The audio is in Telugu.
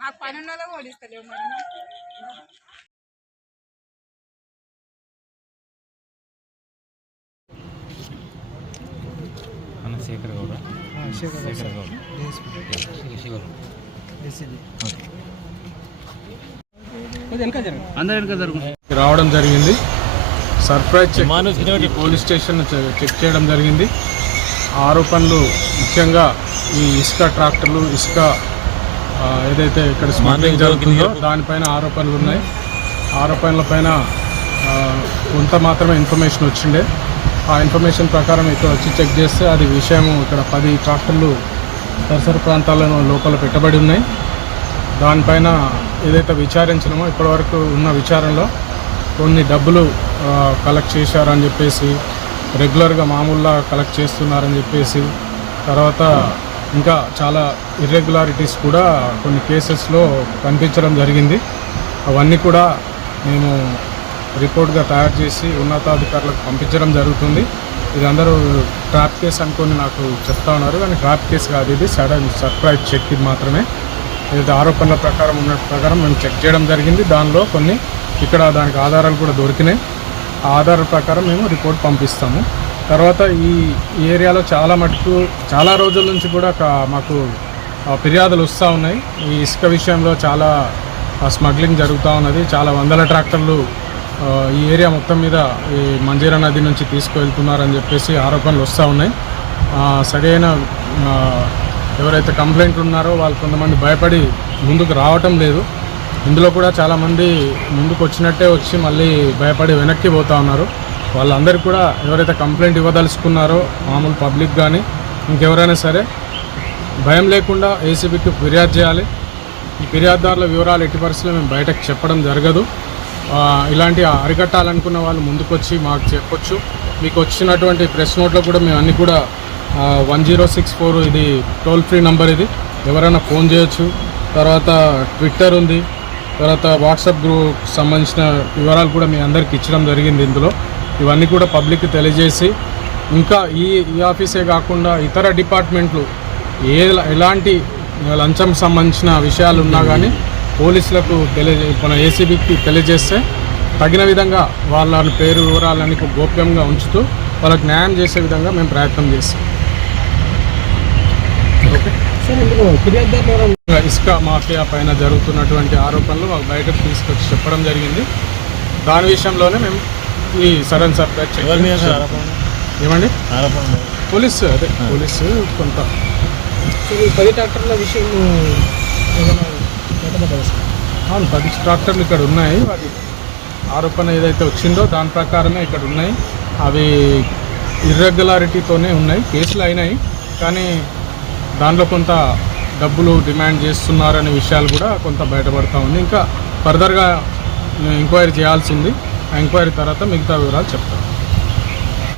మాకు పని ఉన్నదో ఓడిస్తలేవు మరి. శేఖర్ గౌడ రావడం జరిగింది. సర్ప్రైజ్ పోలీస్ స్టేషన్ చెక్ చేయడం జరిగింది. ఆరోపణలు ముఖ్యంగా ఈ ఇసుక ట్రాక్టర్లు, ఇసుక ఏదైతే ఇక్కడ స్మగ్లింగ్ జరుగుతుందో దానిపైన ఆరోపణలు ఉన్నాయి. ఆరోపణలపైన కొంత మాత్రమే ఇన్ఫర్మేషన్ వచ్చిండే. ఆ ఇన్ఫర్మేషన్ ప్రకారం ఇక్కడ వచ్చి చెక్ చేస్తే అది విషయం ఇక్కడ 10 ట్రాక్టర్లు పరిసర ప్రాంతాలను లోపల పెట్టబడి ఉన్నాయి. దానిపైన ఏదైతే విచారించినామో ఇప్పటివరకు ఉన్న విచారణలో కొన్ని డబ్బులు కలెక్ట్ చేశారని చెప్పేసి, రెగ్యులర్గా మామూలుగా కలెక్ట్ చేస్తున్నారని చెప్పేసి, తర్వాత ఇంకా చాలా ఇర్రెగ్యులారిటీస్ కూడా కొన్ని కేసెస్లో కనిపించడం జరిగింది. అవన్నీ కూడా మేము రిపోర్ట్గా తయారు చేసి ఉన్నతాధికారులకు పంపించడం జరుగుతుంది. ఇది అందరూ ట్రాప్ కేసు అనుకొని నాకు చెప్తా ఉన్నారు, కానీ ట్రాప్ కేసు కాదు, ఇది సడన్ సర్ప్రైజ్ చెక్. ఇది మాత్రమే ఏదైతే ఆరోపణల ప్రకారం ఉన్న ప్రకారం మేము చెక్ చేయడం జరిగింది. దానిలో కొన్ని ఇక్కడ దానికి ఆధారాలు కూడా దొరికినాయి. ఆ ఆధారాల ప్రకారం మేము రిపోర్ట్ పంపిస్తాము. తర్వాత ఈ ఏరియాలో చాలా రోజుల నుంచి కూడా మాకు ఫిర్యాదులు వస్తూ ఉన్నాయి. ఈ ఇసుక విషయంలో చాలా స్మగ్లింగ్ జరుగుతూ ఉన్నది. చాలా వందల ట్రాక్టర్లు ఈ ఏరియా మొత్తం మీద ఈ మంజీరా నది నుంచి తీసుకువెళ్తున్నారని చెప్పేసి ఆరోపణలు వస్తూ ఉన్నాయి. సరైన ఎవరైతే కంప్లైంట్లు ఉన్నారో వాళ్ళు కొంతమంది భయపడి ముందుకు రావటం లేదు. ఇందులో కూడా చాలామంది ముందుకు వచ్చినట్టే వచ్చి మళ్ళీ భయపడి వెనక్కి పోతూ ఉన్నారు. వాళ్ళందరికీ కూడా ఎవరైతే కంప్లైంట్ ఇవ్వదలుచుకున్నారో మామూలు పబ్లిక్ కానీ ఇంకెవరైనా సరే భయం లేకుండా ఏసీబీకి ఫిర్యాదు చేయాలి. ఈ ఫిర్యాదుదారుల వివరాలు ఎట్టి పరిస్థితుల్లో మేము బయటకు చెప్పడం జరగదు. ఇలాంటి అరికట్టాలనుకున్న వాళ్ళు ముందుకొచ్చి మాకు చెప్పొచ్చు. మీకు వచ్చినటువంటి ప్రెస్ నోట్లో కూడా మేము అన్నీ కూడా 1064 ఇది టోల్ ఫ్రీ నంబర్, ఇది ఎవరైనా ఫోన్ చేయొచ్చు. తర్వాత ట్విట్టర్ ఉంది, తర్వాత వాట్సాప్ గ్రూప్ సంబంధించిన వివరాలు కూడా మీ అందరికి ఇచ్చడం జరిగింది. ఇందులో ఇవన్నీ కూడా పబ్లిక్కి తెలియజేసి ఇంకా ఈ ఆఫీసే కాకుండా ఇతర డిపార్ట్మెంట్లు ఎలాంటి లంచం సంబంధించిన విషయాలు ఉన్నా కానీ పోలీసులకు మన ఏసీబీకి తెలియజేస్తే తగిన విధంగా వాళ్ళ పేరు వివరాలన్నీ గోప్యంగా ఉంచుతూ వాళ్ళకి న్యాయం చేసే విధంగా మేము ప్రయత్నం చేస్తాం. ఓకే, ఇసుక మాఫియా పైన జరుగుతున్నటువంటి ఆరోపణలు మాకు బయటకు తీసుకొచ్చి చెప్పడం జరిగింది. దాని విషయంలోనే మేము ఈ సడన్ సర్ప్రైజ్ ఏమండి పోలీసు కొంత 10 ట్రాక్టర్ల విషయం అవును, 10 ట్రాక్టర్లు ఇక్కడ ఉన్నాయి. అది ఆరోపణ ఏదైతే వచ్చిందో దాని ప్రకారమే ఇక్కడ ఉన్నాయి. అవి ఇర్రెగ్యులారిటీతోనే ఉన్నాయి, కేసులు అయినాయి. కానీ దాంట్లో కొంత డబ్బులు డిమాండ్ చేస్తున్నారనే విషయాలు కూడా కొంత బయటపడతా ఉంది. ఇంకా ఫర్దర్గా ఎంక్వైరీ చేయాల్సింది. ఆ ఎంక్వైరీ తర్వాత మిగతా వివరాలు చెప్తాను.